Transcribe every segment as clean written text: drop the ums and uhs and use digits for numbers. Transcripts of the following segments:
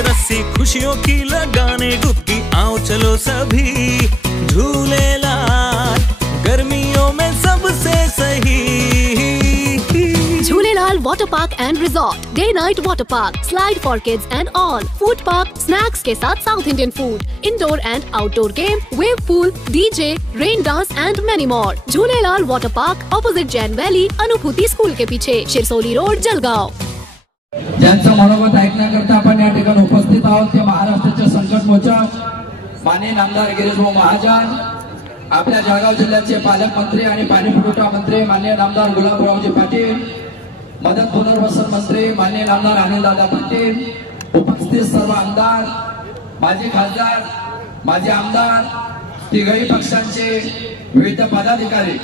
के रस्सी खुशियों की लगाने डुबकी, आओ चलो सभी झूलेलाल गर्मियों में सबसे सही। Jhulelal water park and resort, day night water park, slide for kids and all, food park, snacks के साथ south Indian food, indoor and outdoor game, wave pool, DJ, rain dance and many more. Jhulelal water park, opposite Jain valley, Anubhuti school के पीछे, Shirsoli road, Jalgaon. ज्यांचं मनोगत ऐकण्याकरता आपण या ठिकाणी उपस्थित आहोत ते महाराष्ट्राचे संकट मोचक माननीय नामदार गिरीशभाऊ महाजन, आपल्या जळगाव जिल्ह्याचे पालकमंत्री आणि पाणी पुरवठा मंत्री माननीय नामदार गुलाबरावजी पाटील, मदत पुनर्वसन मंत्री माननीय नामदार अनिलदादा पाटील, उपस्थित सर्व आमदार, माजी खासदार, माजी आमदार, तिघही पक्षांचे विविध पदाधिकारी,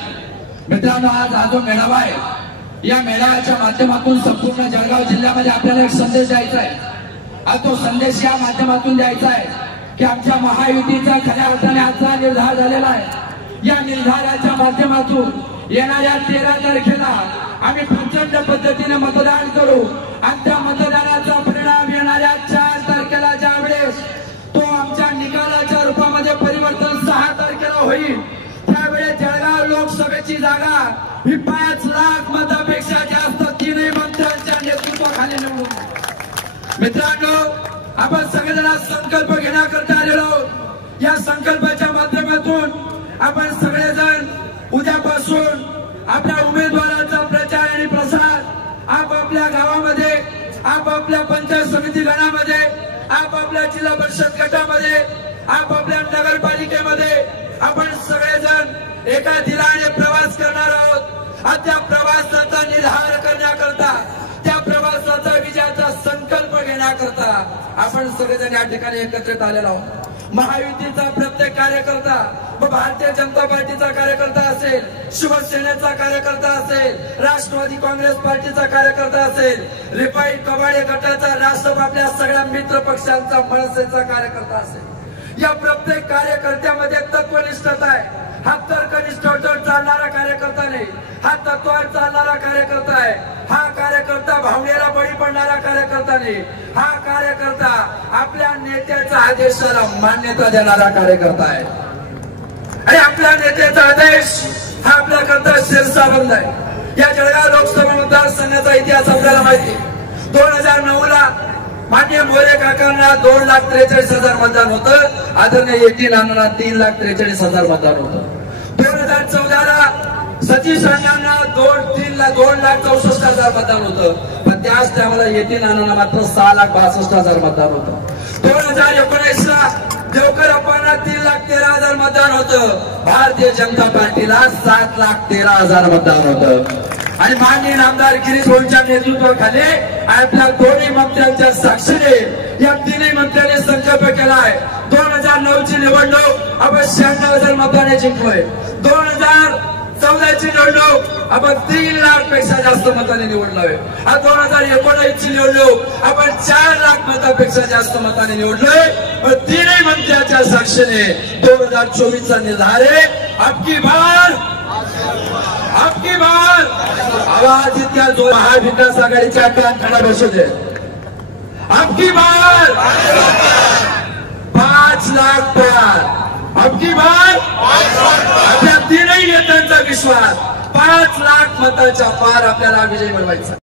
मित्रांनो, आज हा जो मेळावा आहे, या मेळाव्याच्या माध्यमातून संपूर्ण जळगाव जिल्ह्यामध्ये आपल्याला एक संदेश द्यायचा आहे। आज तो संदेश या माध्यमातून द्यायचा आहे की आमच्या महायुतीचा खऱ्या अर्थाने आजचा निर्धार झालेला आहे। या निर्धाराच्या माध्यमातून येणाऱ्या 13 तारखेला आम्ही प्रचंड पद्धतीने मतदान करू आणि त्या मतदानाचा परिणाम येणाऱ्या 4 तारखेला ज्यावेळेस तो आमच्या निकालाच्या रूपामध्ये परिवर्तन 6 तारखेला होईल, त्यावेळेस जळगाव लोकसभेची जागा ही 5 लाख मतापेक्षा जास्त 3 मंत्र्यांच्या नेतृत्वाखाली निवडून। मित्रांनो, आपण सगळेजण संकल्प घेण्याकरता आलेलो आहोत। या संकल्पाच्या माध्यमातून आपण सगळेजण उद्यापासून आपल्या उमेदवाराचा प्रचार आणि प्रसार आपापल्या गावामध्ये, आपापल्या पंचायत समिती गणामध्ये, आपापल्या जिल्हा परिषद गटामध्ये, आपापल्या नगरपालिकेमध्ये आपण सगळेजण एका दिलाने प्रवास करणार आहोत। आणि त्या प्रवासाचा निर्धार करण्याकरता, त्या प्रवासाचा विजयाचा संकल्प घेण्याकरता आपण सगळेजण या ठिकाणी एकत्रित आलेलो आहोत। महायुतीचा प्रत्येक कार्यकर्ता, भारतीय जनता पार्टीचा कार्यकर्ता असेल, शिवसेनेचा कार्यकर्ता असेल, राष्ट्रवादी काँग्रेस पार्टीचा कार्यकर्ता असेल, रिपाई कबाडे गटाचा, राष्ट्रवादी, आपल्या सगळ्या मित्र पक्षांचा, मनसेचा कार्यकर्ता असेल, या प्रत्येक कार्यकर्त्यामध्ये तत्वनिष्ठता आहे। हा तर्कनिष्ठतेवर चालणारा कार्यकर्ता नाही, हा तत्वावर चालणारा कार्यकर्ता आहे। हा कार्यकर्ता भावनेला बळी पडणारा कार्यकर्ता नाही, हा कार्यकर्ता आपल्या नेत्याच्या आदेशाला मान्यता देणारा कार्यकर्ता आहे। आणि आपल्या नेत्याचा आदेश हा आपल्याकरता शिरसाबंद आहे। या जळगाव लोकसभा मतदारसंघाचा इतिहास आपल्याला माहिती आहे। 2009 ला माननीय मोरे काकांना 2,43,000 मतदान होतं, आदरणीय येतील अण्णांना 3,43,000 मतदान होतं। 2014 ला सतीश अण्णांना 2,64,000 मतदान होतं, पण त्याच टायमाला येतील अण्णांना मात्र 6,62,000 मतदान होतं। 2019 ला देवकर अप्पांना 3,13,000 मतदान होतं, भारतीय जनता पार्टीला 7,13,000 मतदान होतं। आणि माननीय नामदार गिरीशभाऊंच्या नेतृत्वाखाली आपल्या दोन्ही मंत्र्यांच्या साक्षीने या 3 मंत्र्यांनी संकल्प केलाय। 2009 ची निवडणूक आपण 96,000 मताने जिंकलोय, 2014 ची निवडणूक आपण 3 लाख पेक्षा जास्त मताने निवडलोय, आज 2019 ची निवडणूक आपण 4 लाख मतापेक्षा जास्त मताने निवडलोय। 3 मंत्र्यांच्या साक्षीने 2024 चा निर्धार आहे, आपकी बार आवाज इतक्या जोर, महाविकास आघाडीच्या कान खडा बसू दे, आपकी बार 5 लाख पार, आपकी बार आपल्या 3 नेत्यांचा विश्वास 5 लाख मताच्या पार आपल्याला विजय मिळवायचा।